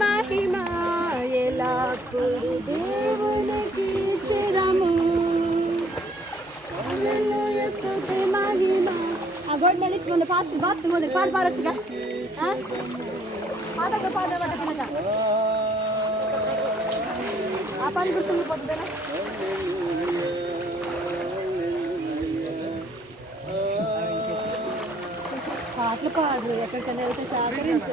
మహిమా ఎల్లప్పుడు దేవునికి చెదము. మహిమా ఆ గోడ్ మీద ఇచ్చుకుని పాడు పాడొచ్చుగా పాడక ఆ పని గుర్తుండిపోతుందా? పాటలు పాడు, ఎక్కడికైనా వెళ్తే సహకరించు.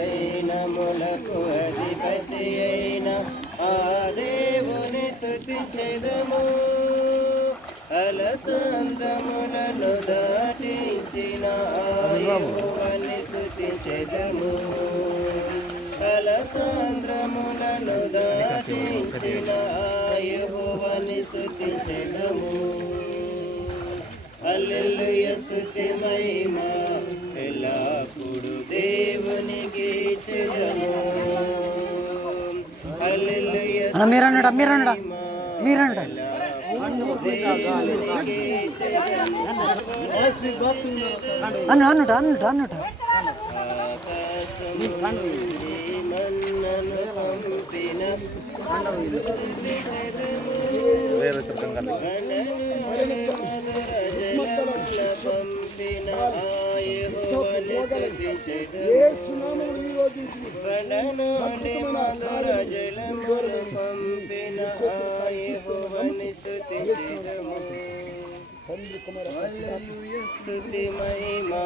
అలసైనములకు అధిపతి అయిన ఆ దేవుని స్తుతించెదము. అలసంద్రములను దాటించిన ఆ యెహోవాని స్తుతించెదము. అలసంద్రములను దాటించిన ఆ యెహోవాని స్తుతించెదము. హల్లెలూయా స్తుతి మహిమా ఎల్లప్పుడు దేవునికి చెదము. హల్లెలూయా మీరన్నాడా అన్నట మధుర జలములు పంపిన యెహోవాని స్తుతించెదము. స్తుతి మహిమా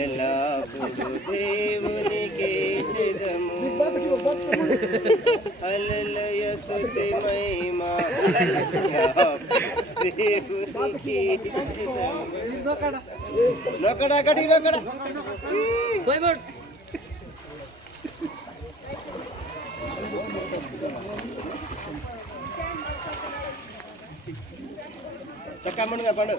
ఎల్లప్పుడు దేవునికి చెదము. హల్లెలూయా స్తుతి మహిమా దేవునికి లోకడా గడి లోకడా చక్కమ్మగా పండు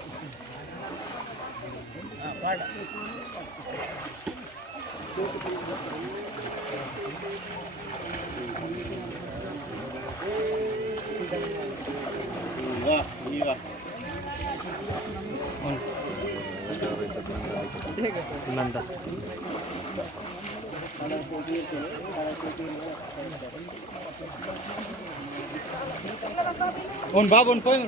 బాబు పోయి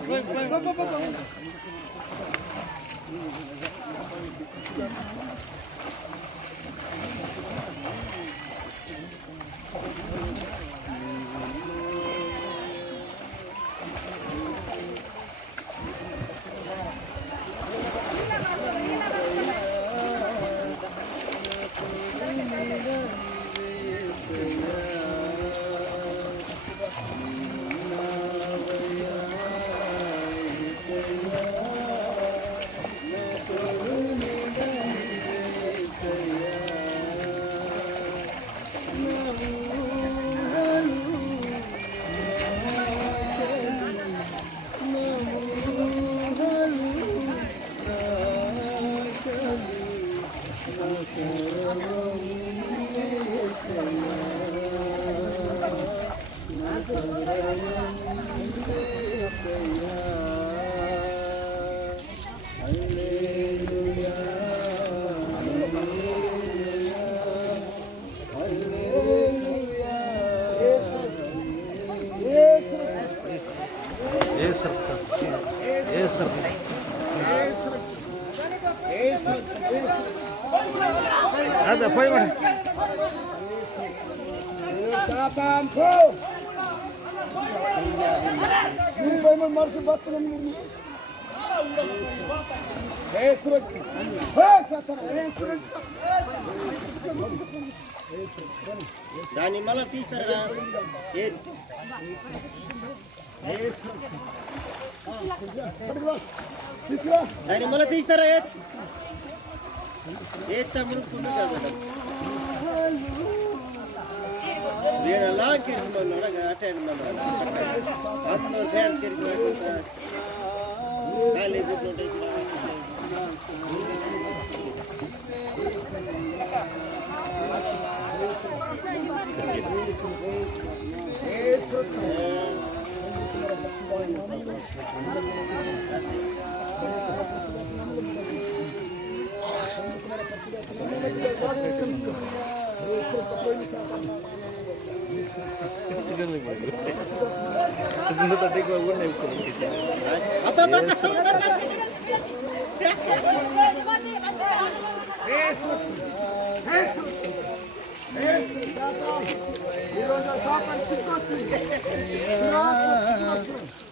Foi, mano. దాన్ని మళ్ళీ తీస్తారా దాన్ని మళ్ళీ తీస్తారా ఏ తమ్ముడు పుణ్యం కాదు నేను అలా కిరుకున్నాను అటే అందులో సేర్ కిరుకున్నాను ఖాళీ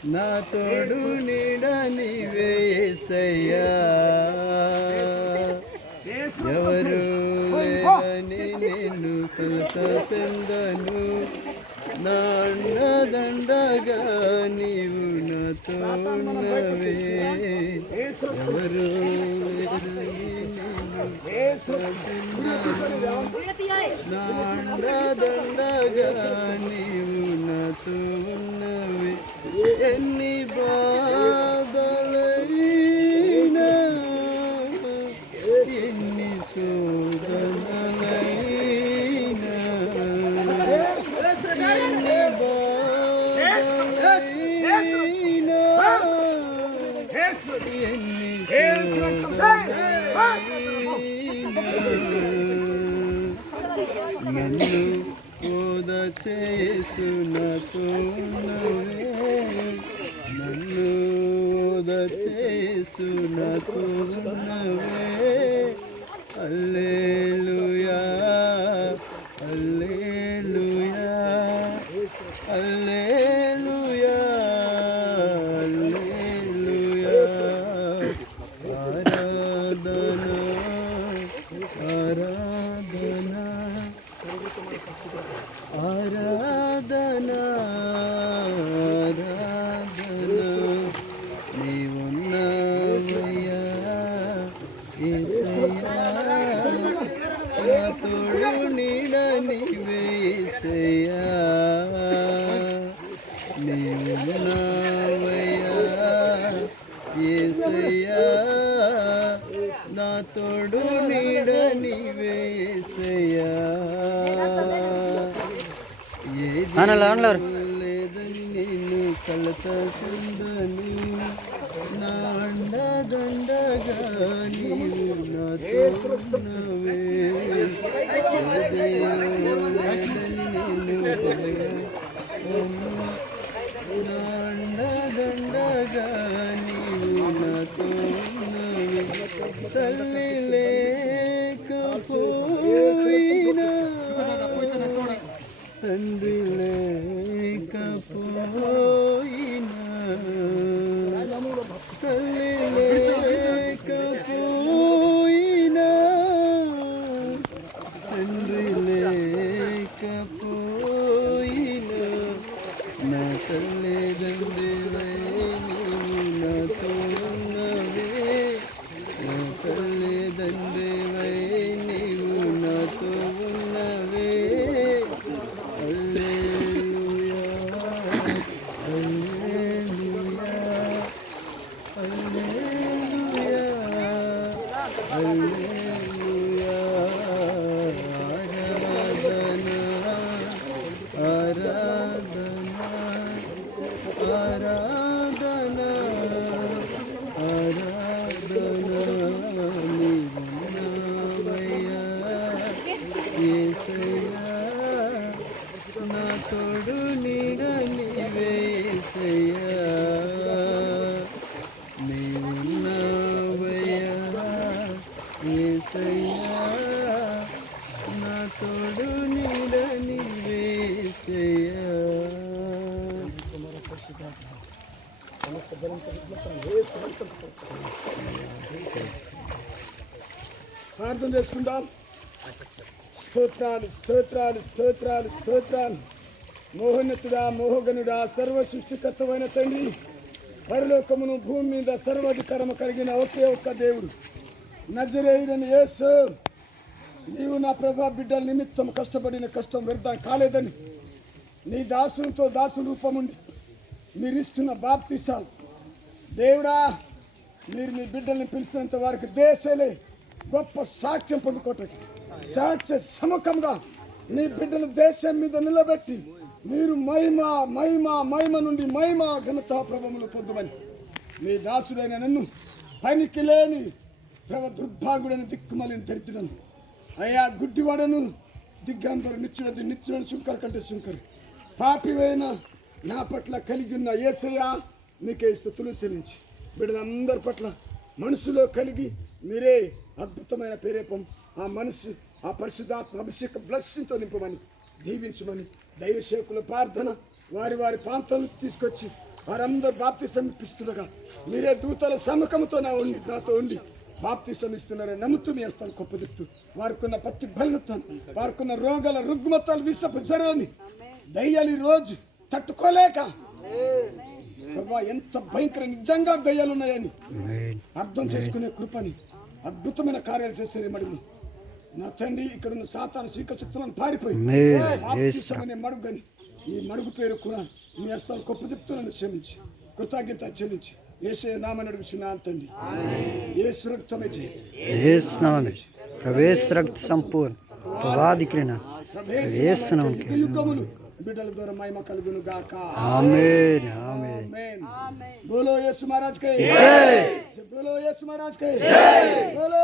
నా తోడు నీడ నీవే యేసయ్యా ఎవరు లేరని నిన్ను కృతజ్ఞతను నా అండదండగా నీవు నాతో ఉన్నవే ఎవరు లేరని నా అండదండగా నీవు నాతో ఉన్నవే ఎన్ని బాధలైనా ఎన్ని శోధనలైనా ఎన్ని బాధలైనా ఎన్ని నన్ను ఓద చేసు నాతో ఉన్నవే నన్ను ఓద చేసు నాతో ఉన్నవే హల్లెలూయా హల్లెలూయా హల్లెలూయా హల్లెలూయా ఆరాధనా ఆరాధనా ఆరాధనా ఆరాధనా నీవున్నావయ్యా యేసయ్యా నా తోడు నీడ నీవే యేసయ్యా నీవున్నావయ్యా యేసయ్యా నా తోడు నీడ నీవే యేసయ్యా లేదని నేను కలత చెందను నా అండదండగా నీవు నాతో ఉన్నవే లేదని నేను నా అండదండగా నీవు నాతో ఉన్నవే తల్లి లేకపోయినా తండ్రి లేకపోయినా తల్లి లేకపోయినా తండ్రి లేకపోయినా నా తల్లిదండ్రులై నీవు నాతో ఉన్నవే నా తల్లిదండ్రులై నీవు నాతో ఉన్నవే హల్లెలూయా హల్లెలూయా హల్లెలూయా హల్లెలూయా ఆరాధనా ఆరాధనా ఆరాధనా నీవున్నావయ్యా యేసయ్యా నా తోడు నీడ నీవే యేసయ్యా నీవున్నావయ్యా యేసయ్యా నా తోడు నీడ నీవే యేసయ్యా ప్రార్థన చేసుకుందాం. స్తోత్రాలు స్తోత్రాలు స్తోత్రాలు స్తోత్రాలు. మోహోన్నతుడా మోహగనుడా సర్వ సృష్టికర్తమైన తండ్రి, పరలోకమును భూమి మీద సర్వాధికారము కలిగిన ఒకే ఒక్క దేవుడు, నజరేయుడైన యేసు, నీవు నా ప్రభా బిడ్డల నిమిత్తం కష్టపడిన కష్టం వ్యర్థం కాలేదని నీ దాసునితో దాసు రూపముండి మీరు ఇస్తున్న బాప్తిసాలు దేవుడా, మీరు మీ బిడ్డల్ని పిలిచినంత వారికి దేశాలే గొప్ప సాక్ష్యం పొందుకోవటానికి సాక్ష్య సముఖంగా మీ బిడ్డల దేశం మీద నిలబెట్టి మీరు మహిమ మహిమ మహిమ నుండి మహిమ ఘనత ప్రభములు పొందుమని మీ దాసుడైన నన్ను పనికి లేని దుర్భాగుడని దిక్కుమలని తెరిచినను అయ్యా, గుడ్డివాడను దిగ్గంబర నిత్యుడని శుంకర కంటే శుంకరు పాపివైన నా పట్ల కలిగి ఉన్న యేసయ్యా నీకే స్తుతులు చెల్లించి బిడ్డలందరి పట్ల మనసులో కలిగి మీరే అద్భుతమైన ప్రేరేపం ఆ మనసు ఆ పరిశుద్ధాత్మ అభిషేక బ్లెస్సింగ్తో నింపమని దీవించమని దైవ సేవకుల ప్రార్థన వారి వారి ప్రాంతాలకు తీసుకొచ్చి వారందరూ బాప్తిసం ఇప్పిస్తుండగా మీరే దూతల సముఖంతో నాతో ఉండి బాప్తిసం ఇస్తున్నారని నమ్ముతూ మీ వస్తాను గొప్పదిక్తూ వారికున్న ప్రతి బలతాను వారికున్న రోగాల రుగ్మతలు విషపు జ్వరాన్ని దయ్యాలు ఈ రోజు తట్టుకోలేక ప్రభా ఎంత భయంకర నిజంగా దయ్యాలు ఉన్నాయని అర్థం చేసుకునే కృపని అద్భుతమైన కార్యాలు చేసేది మడిని నా తండ్రి ఇక్కడ ఉన్న సాతాను శ్రీకశక్తులను పారిపోయి బాప్తిసమనే మడుగని ఈ మడుగు పేరు కూడా మీ హస్తాలు గొప్ప చెప్తున్నాను క్షమించి కృతజ్ఞత చెల్లించి యేసే నామని అడుగుతున్నాను తండ్రి. యేసు రక్తమే प्रवेश रक्त संपूर्ण प्रवादिक्रिना प्रवेश नाम के యుగములు బిడ్డల ద్వారా మహిమ కలుగును గాక. आमीन आमीन ఆమేన్. బోలో యేసు మహారాజ్ కే జై. బోలో యేసు మహారాజ్ కే జై. బోలో